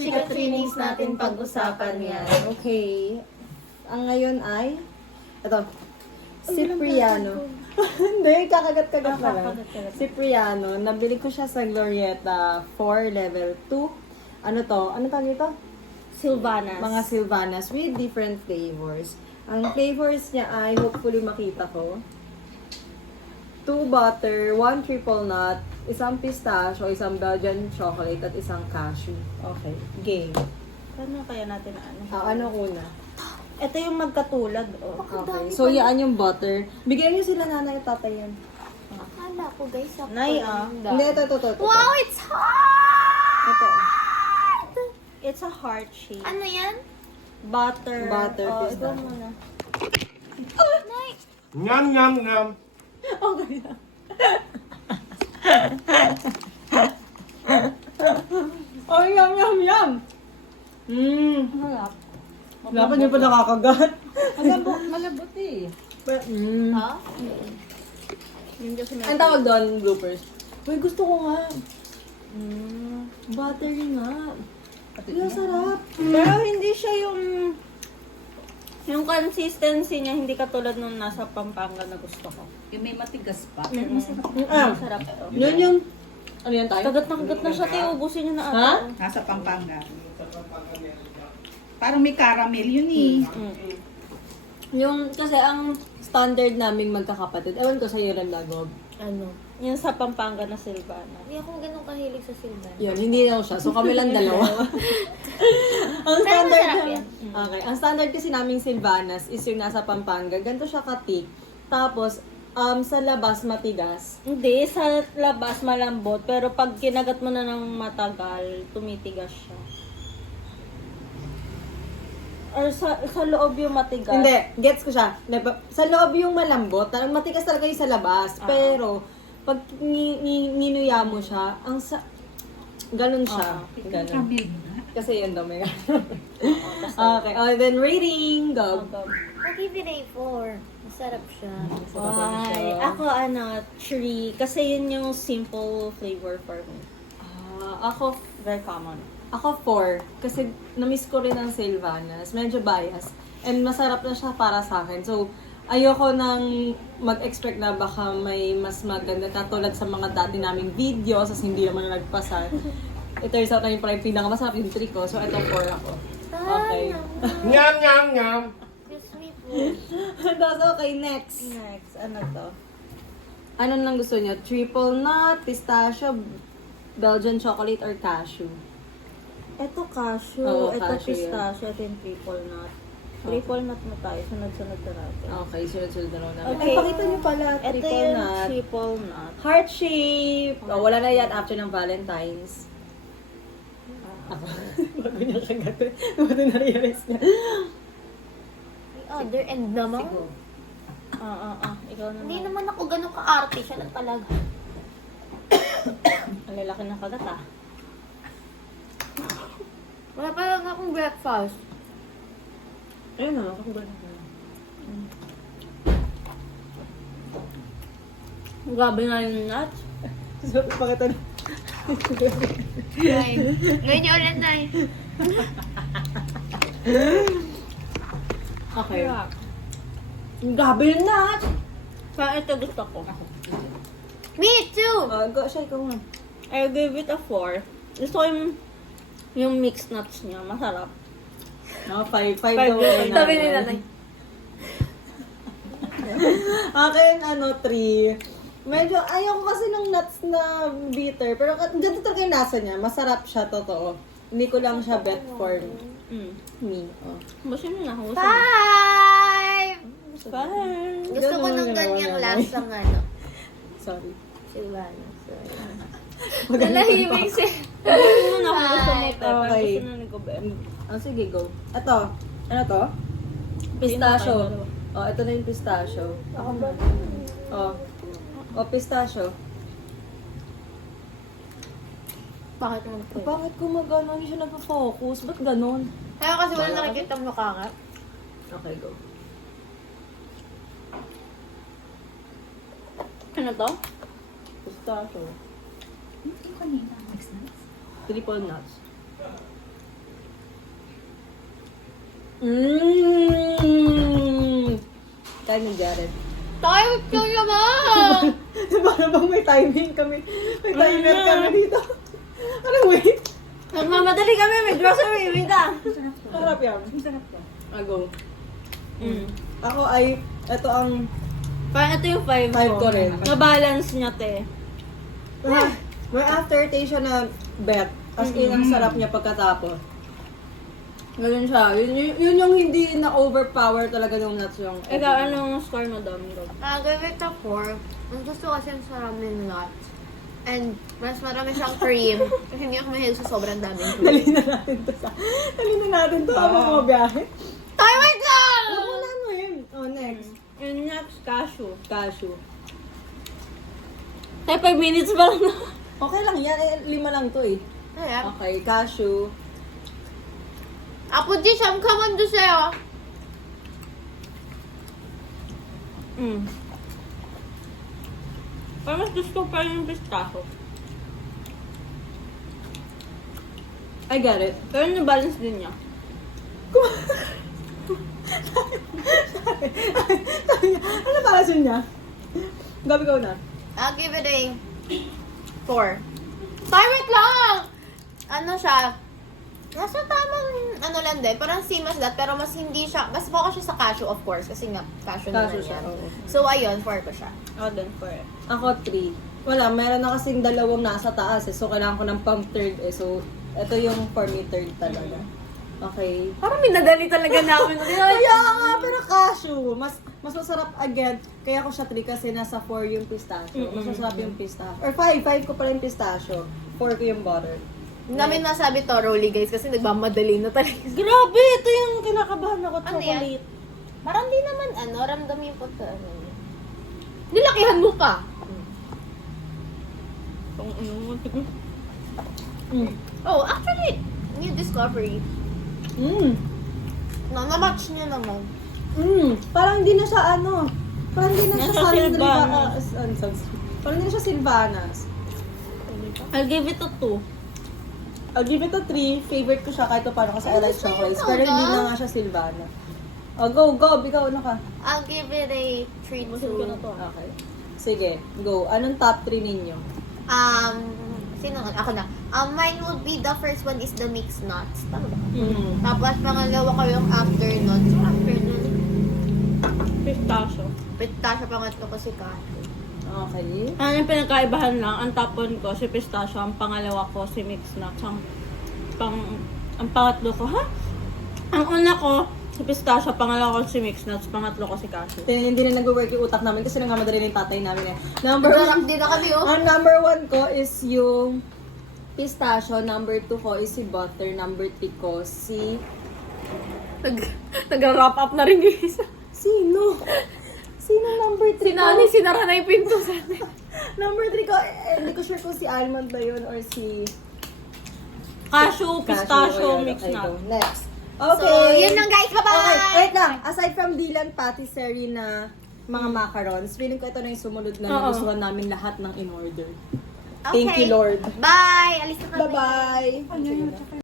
chika trainings natin pag-usapan yan. Okay. Ang ngayon ay, ito, Cipriano. Hindi, kakagat-kagat na lang. Cipriano, nabili ko siya sa Glorieta 4 level 2. Ano to? Ano tawag nito? Sylvanas. Mga Sylvanas with different flavors. Ang flavors niya ay, hopefully makita ko, 2 butter, 1 triple nut, isang pistachio, isang Belgian chocolate, at isang cashew. Okay, game. Paano kaya natin ano? Ano una? Ito yung magkatulad, oh. Okay, so yan yung butter. Bigyan niyo sila nanay at tatay yan. Akala ko guys, ako Nay, Hindi, ito. Wow, it's hot! Ito. It's a heart shape. Ano yan? Butter. Butter, Oh, ito pistachio. muna. Nay! Nyam, nyam, nyam. Okay na. Oh, yum. Malap. Dapat niyo pa nakakagat. Malabot eh. But, Ha? Yung kasi may... Ang tawag doon, bloopers. Uy, gusto ko nga. Mm. Buttery nga. Ang sarap. Pero hindi siya yung consistency niya, hindi katulad nung nasa Pampanga na gusto ko. Yung may matigas pa. Masarap ito. Yun yung, ano yan tayo? Kagat na siya, tayo. Ubusin niyo na ata. Ha? Nasa Pampanga. Parang may caramel yun eh. Yung, kasi ang standard naming magkakapatid, ewan ko sa'yo rin Lagob. Ano? Yung sa Pampanga na Sylvana. Hindi ako ganun kahilig sa silban. Yun, hindi daw siya. So kami lang dalawa. Ang Pero standard masarap na- yan. Okay. Ang standard kasi naming Sylvanas is yung nasa Pampanga. Ganito siya ka-thick. Tapos, sa labas matigas. Hindi, sa labas malambot, pero pag kinagat mo na ng matagal, tumitigas siya. Or sa loob yung matigas. Hindi, gets ko siya. Sa loob yung malambot, matigas talaga yung sa labas. Pero, pag ninuya mo siya, ganun siya. Ganun. Caramel na. Kasi yun daw may Okay, then rating, go. I'll give it a 4. Masarap siya. Why? Ako 3. Kasi yun yung simple flavor for me. Ako, Very common. 4. Kasi na-miss ko rin ang Sylvanas. Medyo bias. And masarap na siya para sa akin. So, ayoko nang mag-expect na baka may mas maganda katulad sa mga dati naming videos as hindi naman nagpasa. It turns out na yung parang pinakamasarap yung 3 ko. So, ito 4 ako. Okay. Nyam, nyam, nyam. Excuse me po. That's okay. Next. Next, ano to? Ano nang gusto niyo? Triple nut, pistachio, Belgian chocolate, or cashew? Ito cashew, Oo, ito cashew pistachio, ito yung triple nut. Triple nut na tayo, sunod-sunod na natin. Okay, sunod-sunod na lang namin. Okay. Ay, pakita niyo pala, Ito triple yung nut. triple nut. Heart shape! Oh, wala na yan after ng Valentine's. Ako. Bago niya siya gano'n. Bago na-realize niya. The other end naman. Ikaw naman. Hindi naman ako ganun ka-arte. Siya lang talaga. Ang lalaki ng kagat ah. Wala pa lang akong breakfast. Ayun na, ako gano'n. Grabe nga yung nut. So, pakita na. Ay. Ngayon yung ulit na Okay. Grabe yung nut! Kaya ito gusto ko. Me too! Go, siya, ikaw nga. I give it a 4. Gusto ko yung mixed nuts niya. Masarap. No, 5 Five daw. daw. kay Sabi ni nanay. nanay. Akin, 3. Medyo, ayaw ko kasi ng nuts na bitter. Pero ganito talaga yung lasa niya. Masarap siya, totoo. Hindi ko lang siya bet for me. Oh. Busin mo na. Busin mo. 5! Fine. Gusto ko ng ganyang lasang ano. Sorry. Silvana. Sorry. Nalahimik si... Busin mo na kung gusto mo. Ay, Te. Parang okay. gusto na ni Gobe. Sige, go. Ito. Ano to? Pistachio. Oh, ito na yung pistachio. Ako ba? Oh, pistachio. Bakit naman po? Bakit gumagano? Hindi siya nag-focus. Ba't ganon? Kaya kasi wala nakikita ang mukha ka. Okay, go. Ano to? Pistachio. Yung kanina, mixed nuts. Triple nuts. Tayo ni Jared. Tayo ko naman! Para bang may timing kami. May timer kami dito. Ano, wait? Nagmamadali kami, may grocery, wait ah. Harap yan. Masarap to. Go. Mm. Ako ay, ito ang Parang ito yung 5 5 ko rin. Na-balance niya, te. May aftertaste siya na bet. As in, ang sarap niya pagkatapos. Ganun siya. Yun yung hindi na-overpower talaga yung nuts yung... Ikaw, anong score mo, Dom? Give it a 4. Ang gusto kasi sa ramen nuts. And mas marami siyang cream. Kasi hindi ako mahilig sa sobrang daming cream. Dali na natin to sa... Dali na natin to habang mabiyahe. Tayo, wait lang! Wala na ano yun. Oh, next. Yung next, cashew. Cashew. Tay, 5 minutes pa lang na. Okay lang yan. 5 lang to eh. Kaya, Okay, cashew. 아버지 잠깐만 주세요. Mm. Parang mas gusto pa rin yung pistachio. I get it. Pero na-balance din niya. Ano para sa niya? Gabi ko na. I'll give it a 4. Tayo, wait lang! Ano siya? Nasa tamang, ano lang din, parang same as that, pero mas hindi siya, mas focus siya sa cashew, of course, kasi nga, cashew naman Cashew siya, yan. oo. So, ayun, 4 ko siya. Ako din, for it. Ako 3. Wala, meron na kasing dalawang nasa taas eh. So, kailangan ko ng pang third eh. So, ito yung for me third talaga. Okay. Parang minadali talaga namin. Kaya nga, pero cashew. Mas masarap again. Kaya ko siya 3 kasi nasa 4 yung pistachio. Mas masarap yung pistachio. Or 5. 5 ko pala yung pistachio. 4 ko yung butter. Namin nasabi thoroughly, guys, kasi nagmamadali na talaga. Grabe! Ito yung kinakabahan ako. Ano yan? Chocolate. Parang di naman, ramdamin ko sa ano. Nilakihan mo pa. Oh, actually, new discovery. No, na-match niya naman. Parang hindi na siya parang hindi na siya Nasa Silvanas. Parang hindi na siya Silvanas. I'll give it a 2. I'll give it a 3. Favorite ko siya kahit pa paano kasi I like chocolates. Pero hindi na nga siya Silvana. Oh, go. Ikaw, ano ka? I'll give it a 3 Masin ko na to. Okay. Sige, go. Anong top 3 ninyo? Sino? Ako na. Mine would be, the first one is the mixed nuts. Tama ba? Mm. Tapos, pangalawa ko yung afternoon. Pistachio. Pistachio, pangatlo ko si cashew. Okay. Ano yung pinagkaibahan lang, ang top 1 ko si pistachio, ang pangalawa ko si mixed nuts, ang pangatlo ko, Ang una ko si pistachio, pangalawa ko si mixed nuts, pangatlo ko si cashew. Hindi na nag-work yung utak namin kasi nangamadali na yung tatay namin eh. Number Masarap 1, din na kami, oh. ang number 1 ko is yung pistachio. Number 2 ko is si butter. Number 3 ko si... Nag-wrap up na rin, guys. Sino? Sino number 3 ko? Sinara na yung pinto sa Number 3 ko, hindi ko sure kung si almond ba yun or si... Cashew, pistachio, Ayun, mixed okay, nuts. go. Next. Okay. So, yun lang, guys. Bye-bye! Okay, wait lang. Aside from Dylan Patisserie na mga macarons, feeling ko ito na yung sumunod na Oo. nagustuhan namin lahat ng in-order. Okay. Thank you, Lord. Bye! Alis na kami. Bye-bye!